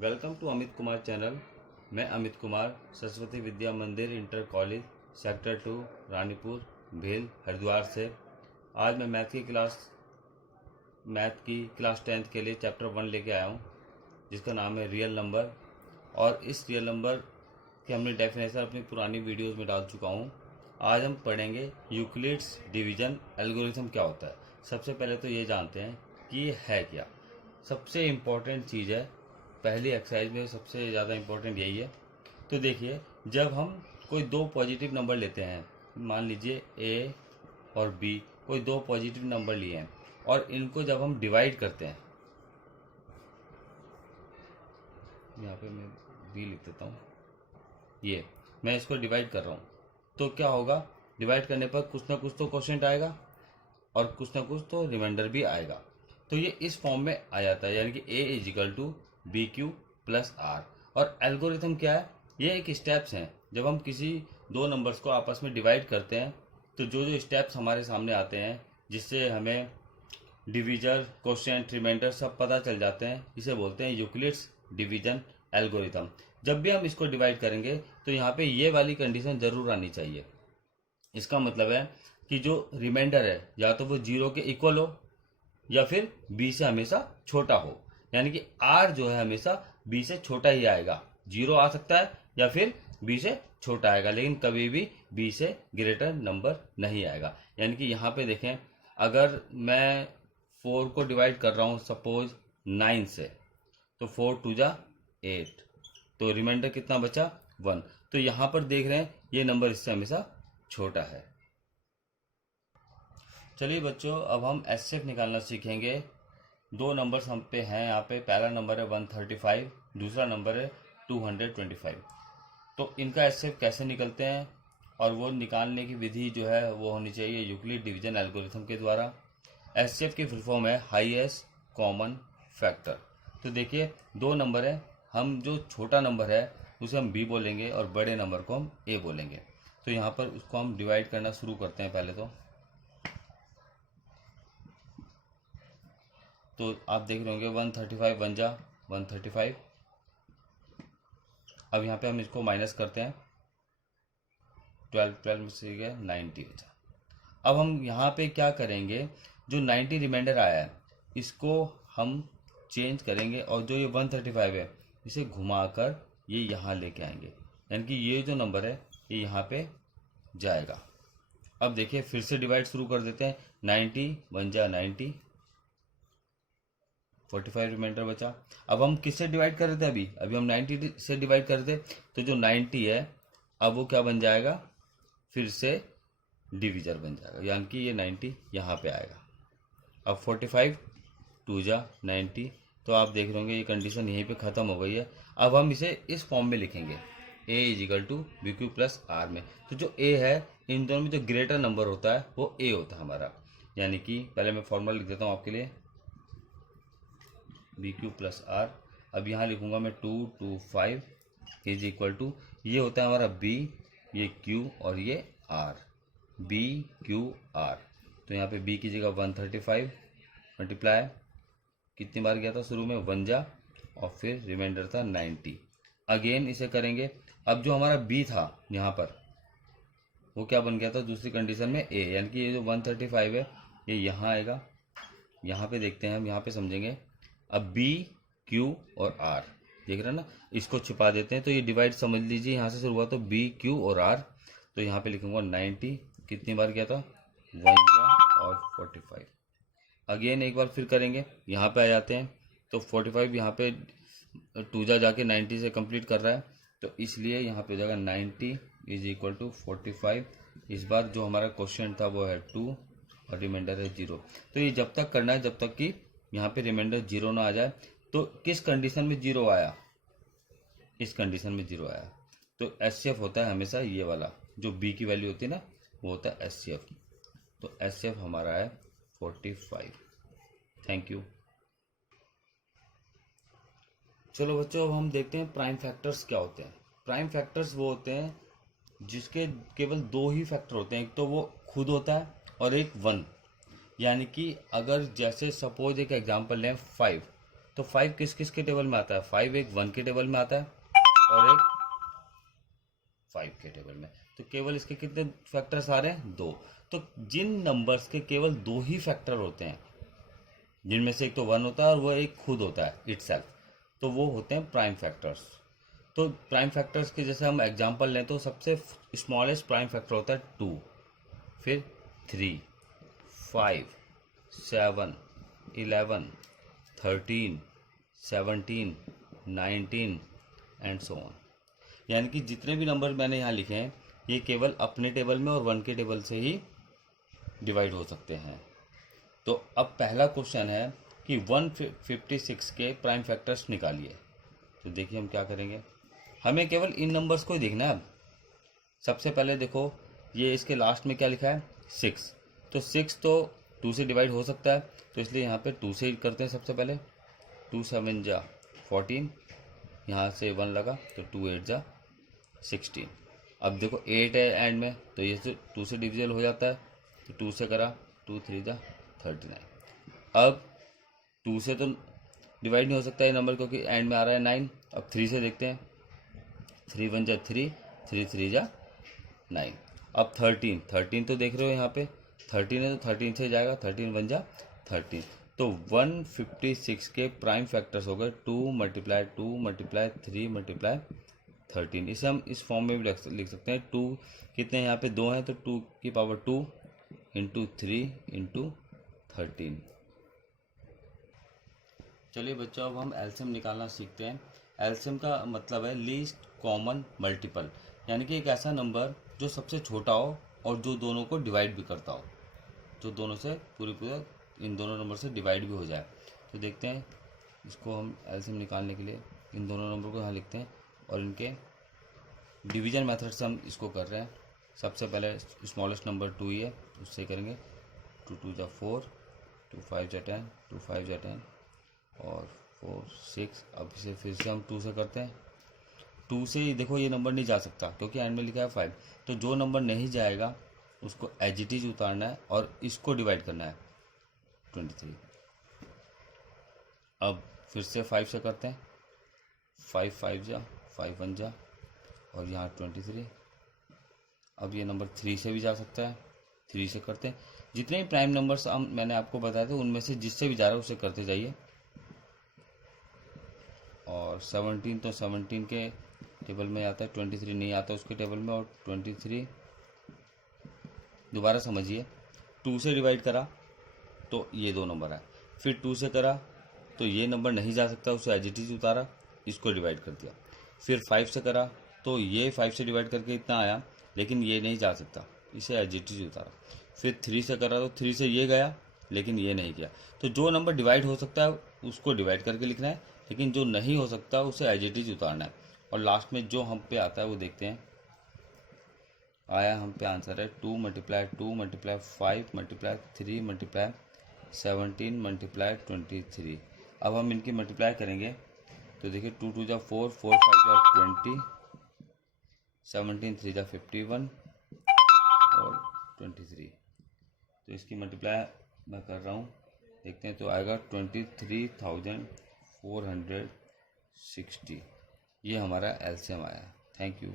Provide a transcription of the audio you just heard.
Welcome to Amit Kumar channel. मैं अमित कुमार, सरस्वती विद्या मंदिर inter college sector 2 Ranipur भेल हरिद्वार से। आज मैं मैथ की क्लास 10th के लिए चैप्टर 1 लेके आया हूँ, जिसका नाम है रियल नंबर। और इस रियल नंबर की हमने डेफिनेशन अपनी पुरानी वीडियोस में डाल चुका हूँ। आज हम पढ़ेंगे यूक्लिड्स डिवीजन एल्गोरिथम क्या होता है। सबसे पहले तो ये जानते हैं कि ये है क्या। सबसे इम्पोर्टेंट चीज़ है, पहली एक्सरसाइज में सबसे ज़्यादा इम्पोर्टेंट यही है। तो देखिए, जब हम कोई दो पॉजिटिव नंबर लेते हैं, मान लीजिए ए और बी, कोई दो पॉजिटिव नंबर लिए हैं और इनको जब हम डिवाइड करते हैं, यहाँ पे मैं बी लिख देता हूँ, ये मैं इसको डिवाइड कर रहा हूँ, तो क्या होगा, डिवाइड करने पर कुछ ना कुछ तो क्वोशिएंट आएगा और कुछ ना कुछ तो रिमाइंडर भी आएगा। तो ये इस फॉर्म में आ जाता है, यानी कि A is equal to B Q plus R. और एल्गोरिथम क्या है, ये एक स्टेप्स हैं। जब हम किसी दो नंबर्स को आपस में डिवाइड करते हैं तो जो जो स्टेप्स हमारे सामने आते हैं, जिससे हमें डिवीजन, क्वोशिएंट, रिमाइंडर सब पता चल जाते हैं, इसे बोलते हैं यूक्लिड्स डिवीजन एल्गोरिथम। जब भी हम इसको डिवाइड करेंगे तो यहाँ पे ये वाली कंडीशन जरूर आनी चाहिए। इसका मतलब है कि जो रिमाइंडर है या तो वो 0 के इक्वल हो या फिर b से हमेशा छोटा हो, यानी कि r जो है हमेशा b से छोटा ही आएगा। 0 आ सकता है या फिर b से छोटा आएगा, लेकिन कभी भी b से ग्रेटर नंबर नहीं आएगा। यानी कि यहाँ पे देखें, अगर मैं 4 को डिवाइड कर रहा हूँ सपोज 9 से, तो 4 2 जा 8, तो रिमाइंडर कितना बचा 1। तो यहाँ पर देख रहे हैं ये नंबर इससे हमेशा छोटा है। चलिए बच्चों, अब हम एचसीएफ निकालना सीखेंगे। दो नंबर्स हम पे हैं यहाँ पे। पहला नंबर है 135, दूसरा नंबर है 225। तो इनका एचसीएफ कैसे निकलते हैं, और वो निकालने की विधि जो है वो होनी चाहिए यूक्लिड डिवीजन एल्गोरिथम के द्वारा। एचसीएफ की फुल फॉर्म है हाईएस्ट कॉमन फैक्टर। तो देखिए, दो नंबर है, हम जो छोटा नंबर है उसे हम बी बोलेंगे और बड़े नंबर को हम ए बोलेंगे। तो यहाँ पर उसको हम डिवाइड करना शुरू करते हैं। पहले तो आप देख रहे होंगे 135 बन जा 135। अब यहाँ पे हम इसको माइनस करते हैं, 12 में से गया 90 बचा। अब हम यहाँ पे क्या करेंगे, जो 90 रिमाइंडर आया है इसको हम चेंज करेंगे, और जो ये 135 है इसे घुमाकर ये यहाँ लेके आएंगे, यानी कि ये जो नंबर है ये यहाँ पे जाएगा। अब देखिए, फिर से डिवाइड शुरू कर देते हैं। 90 बन जा 90, 45 रिमाइंडर बचा। अब हम किससे डिवाइड कर रहे थे, अभी हम 90 से डिवाइड कर रहे थे, तो जो 90 है अब वो क्या बन जाएगा, फिर से डिविजर बन जाएगा, यानी कि ये 90 यहाँ पे आएगा। अब 45 2 जा 90, तो आप देख रहे होंगे ये कंडीशन यहीं पे ख़त्म हो गई है। अब हम इसे इस फॉर्म में लिखेंगे, a is equal to B Q plus R में। तो जो a है, इन दोनों में जो ग्रेटर नंबर होता है वो a होता है हमारा। यानी कि पहले मैं फॉर्मूला लिख देता हूँ आपके लिए, बी क्यू प्लस आर। अब यहाँ लिखूंगा मैं 225 इज इक्वल टू, ये होता है हमारा b, ये q और ये r, b q r। तो यहाँ पे b की जगह 135 मल्टीप्लाई, कितनी बार गया था शुरू में 1 जा, और फिर रिमाइंडर था 90। अगेन इसे करेंगे। अब जो हमारा b था यहाँ पर वो क्या बन गया था दूसरी कंडीशन में a, यानी कि ये जो 135 है ये यहाँ आएगा। यहाँ पे देखते हैं हम, यहाँ पे समझेंगे। अब b q और r देख रहे हैं ना, इसको छिपा देते हैं। तो ये डिवाइड समझ लीजिए, यहाँ से शुरू हुआ तो b q और r। तो यहाँ पे लिखूंगा 90, कितनी बार किया था 1 जा और 45। अगेन एक बार फिर करेंगे, यहाँ पे आ जाते हैं। तो 45 यहाँ पे 2 जा जाके 90 से कंप्लीट कर रहा है, तो इसलिए यहाँ पे हो जाएगा 90 इज इक्वल टू 45। इस बार जो हमारा क्वेश्चन था वो है 2 और रिमाइंडर है 0। तो ये जब तक करना है जब तक कि यहाँ पे रिमाइंडर 0 ना आ जाए। तो किस कंडीशन में 0 आया, इस कंडीशन में 0 आया। तो एचसीएफ होता है हमेशा ये वाला, जो बी की वैल्यू होती है ना वो होता है एचसीएफ। तो एचसीएफ हमारा है 45। Thank you. चलो बच्चों, अब हम देखते हैं प्राइम फैक्टर्स क्या होते हैं। प्राइम फैक्टर्स वो होते हैं जिसके केवल दो ही फैक्टर होते हैं, एक तो वो खुद होता है और एक 1। यानी कि अगर जैसे सपोज एक एग्जांपल लें 5, तो 5 किस किस के टेबल में आता है? 5 एक 1 के टेबल में आता है और एक 5 के टेबल में। तो केवल इसके कितने फैक्टर्स आ रहे हैं? 2। तो जिन नंबर्स के केवल 2 ही फैक्टर होते हैं, जिनमें से एक तो 1 होता है और वो एक खुद होता है इटसेल्फ, तो वो होते हैं प्राइम फैक्टर्स। तो प्राइम फैक्टर्स के जैसे हम एग्जांपल लें तो सबसे स्मॉलेस्ट प्राइम फैक्टर होता है 2, फिर 3, 5, 7, 11, 13, 17, 19 एंड सो ऑन। यानी कि जितने भी नंबर मैंने यहाँ लिखे हैं ये केवल अपने टेबल में और 1 के टेबल से ही डिवाइड हो सकते हैं। तो अब पहला क्वेश्चन है कि 156 के प्राइम फैक्टर्स निकालिए। तो देखिए हम क्या करेंगे, हमें केवल इन नंबर्स को ही देखना है। सबसे पहले देखो ये इसके लास्ट में क्या लिखा है? 6। तो 6 तो 2 से डिवाइड हो सकता है, तो इसलिए यहाँ पे 2 से ही करते हैं सबसे पहले। 2 7 जा 14, यहाँ से 1 लगा तो 2 8 जा 16। अब देखो 8 है एंड में, तो ये 2 से डिविजल हो जाता है, तो 2 से करा 2 3 जा 39। अब 2 से तो डिवाइड नहीं हो सकता ये नंबर क्योंकि एंड में आ रहा है 9। अब 3 से देखते हैं, 3 1 जा 3, 3 3 जा 9। अब 13 तो देख रहे हो यहाँ पे 13 है तो 13 से जाएगा, 13 1 जा 13। तो 156 के प्राइम फैक्टर्स हो गए 2 × 2 × 3 × 13। इसे हम इस फॉर्म में भी लिख सकते हैं। 2 कितने यहाँ पे 2 हैं तो 2 की पावर 2 × 3 × 13। चलिए बच्चों अब हम एलसीएम निकालना सीखते हैं। एलसीएम का मतलब है लीस्ट कॉमन मल्टीपल, यानी कि एक ऐसा नंबर जो सबसे छोटा हो और जो दोनों को डिवाइड भी करता हो, जो दोनों से पूरा इन दोनों नंबर से डिवाइड भी हो जाए। तो देखते हैं इसको हम एलसीएम निकालने के लिए इन दोनों नंबर को यहाँ लिखते हैं और इनके डिवीजन मेथड से हम इसको कर रहे हैं। सबसे पहले स्मॉलेस्ट नंबर 2 ही है, उससे करेंगे 2 2 जा 4, 2 5 जा 10, 2 5 जा 10 और 4 6। अब इसे फिर से हम 2 से करते हैं। 2 से ही देखो ये नंबर नहीं जा सकता क्योंकि एंड में लिखा है 5, तो जो नंबर नहीं जाएगा उसको एज इट इज उतारना है और इसको डिवाइड करना है 23। अब फिर से 5 से करते हैं, 5 5 जा 5 1 जा और यहाँ 23। अब ये नंबर 3 से भी जा सकता है, 3 से करते हैं। जितने भी प्राइम नंबर्स मैंने आपको बताए थे उनमें से जिससे भी जा रहा है उसे करते जाइए। और 17 तो 17 के टेबल में आता है, 23 नहीं आता उसके टेबल में। और 23 दोबारा समझिए, 2 से डिवाइड करा तो ये 2 नंबर आए, फिर 2 से करा तो ये नंबर नहीं जा सकता, उसे एज इट इज उतारा, इसको डिवाइड कर दिया। फिर 5 से करा तो ये 5 से डिवाइड करके इतना आया लेकिन ये नहीं जा सकता, इसे एज इट इज उतारा। फिर 3 से करा तो 3 से ये गया लेकिन ये नहीं गया। तो जो नंबर डिवाइड हो सकता है उसको डिवाइड करके लिखना है, लेकिन जो नहीं हो सकता उसे एज इट इज उतारना है। और लास्ट में जो हम पे आता है वो देखते हैं। आया हम पे आंसर है 2 × 2 × 5 × 3 × 17 × 23। अब हम इनकी मल्टीप्लाई करेंगे तो देखिए 2 2 जा 4, 4 5 जा 20, 17 3 जा 51 और 23। तो इसकी मल्टीप्लाई मैं कर रहा हूँ, देखते हैं तो आएगा 23,460। ये हमारा एलसीएम आया। Thank you.